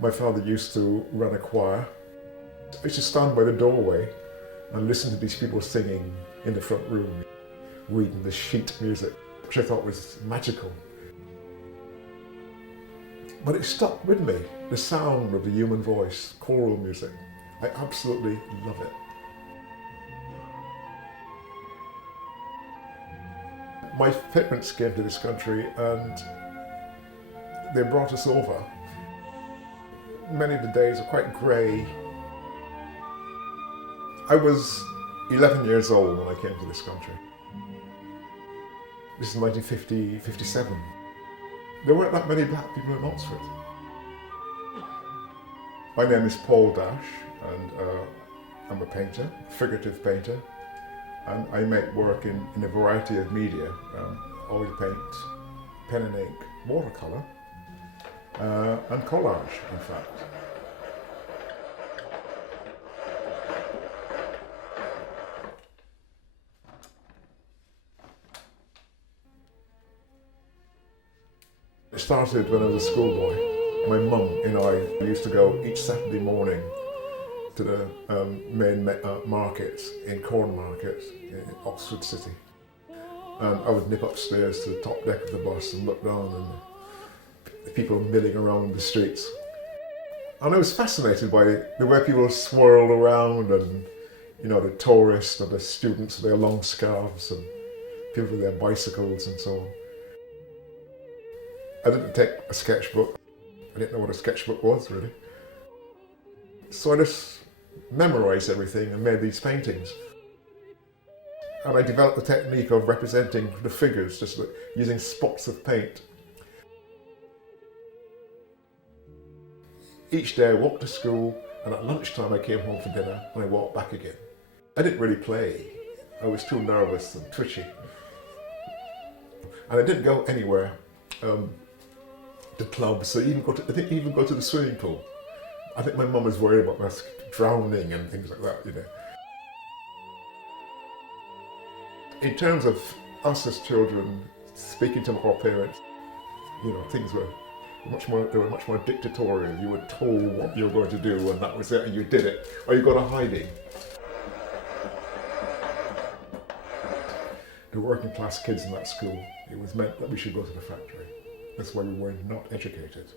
My father used to run a choir. I used to stand by the doorway and listen to these people singing in the front room, reading the sheet music, which I thought was magical. But it stuck with me, the sound of the human voice, choral music. I absolutely love it. My parents came to this country and they brought us over. Many of the days are quite grey. I was 11 years old when I came to this country. This is 1957. There weren't that many black people in Oxford. My name is Paul Dash, and I'm a painter, figurative painter, and I make work in a variety of media. Oil paint, pen and ink, watercolour, and collage, in fact. It started when I was a schoolboy. My mum and I used to go each Saturday morning to the main markets, in corn markets in Oxford City. And I would nip upstairs to the top deck of the bus and look down and the people milling around the streets. And I was fascinated by the way people swirled around, and the tourists and the students with their long scarves and people with their bicycles and so on. I didn't take a sketchbook. I didn't know what a sketchbook was, really. So I just memorised everything and made these paintings. And I developed the technique of representing the figures, just like using spots of paint. Each day I walked to school, and at lunchtime I came home for dinner, and I walked back again. I didn't really play. I was too nervous and twitchy. And I didn't go anywhere. The clubs, I didn't even go to the swimming pool. I think my mum was worried about us drowning and things like that, In terms of us as children speaking to our parents, things were much more dictatorial. You were told what you were going to do, and that was it, and you did it, or you got a hiding. The working class kids in that school, it was meant that we should go to the factory. That's why we were not educated.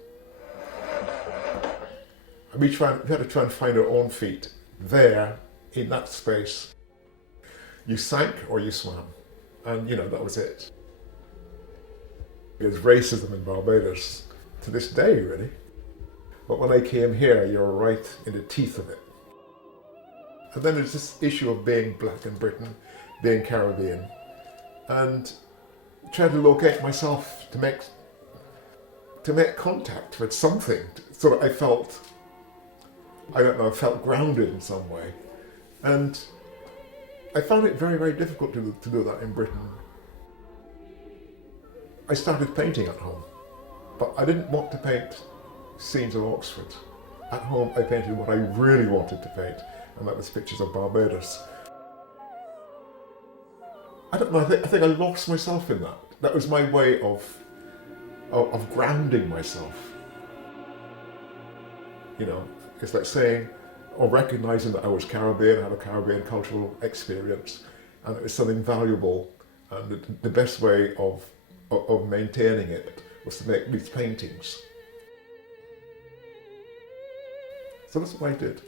We had to try and find our own feet there, in that space. You sank or you swam, and that was it. There's racism in Barbados to this day, really. But when I came here, you're right in the teeth of it. And then there's this issue of being black in Britain, being Caribbean, and trying to locate myself to make contact with something, so that I felt grounded in some way. And I found it very, very difficult to do that in Britain. I started painting at home, but I didn't want to paint scenes of Oxford. At home I painted what I really wanted to paint, and that was pictures of Barbados. I don't know, I think I lost myself in that. That was my way of grounding myself. It's like saying, or recognizing that I was Caribbean, I had a Caribbean cultural experience, and it was something valuable, and the best way of maintaining it was to make these paintings. So that's what I did.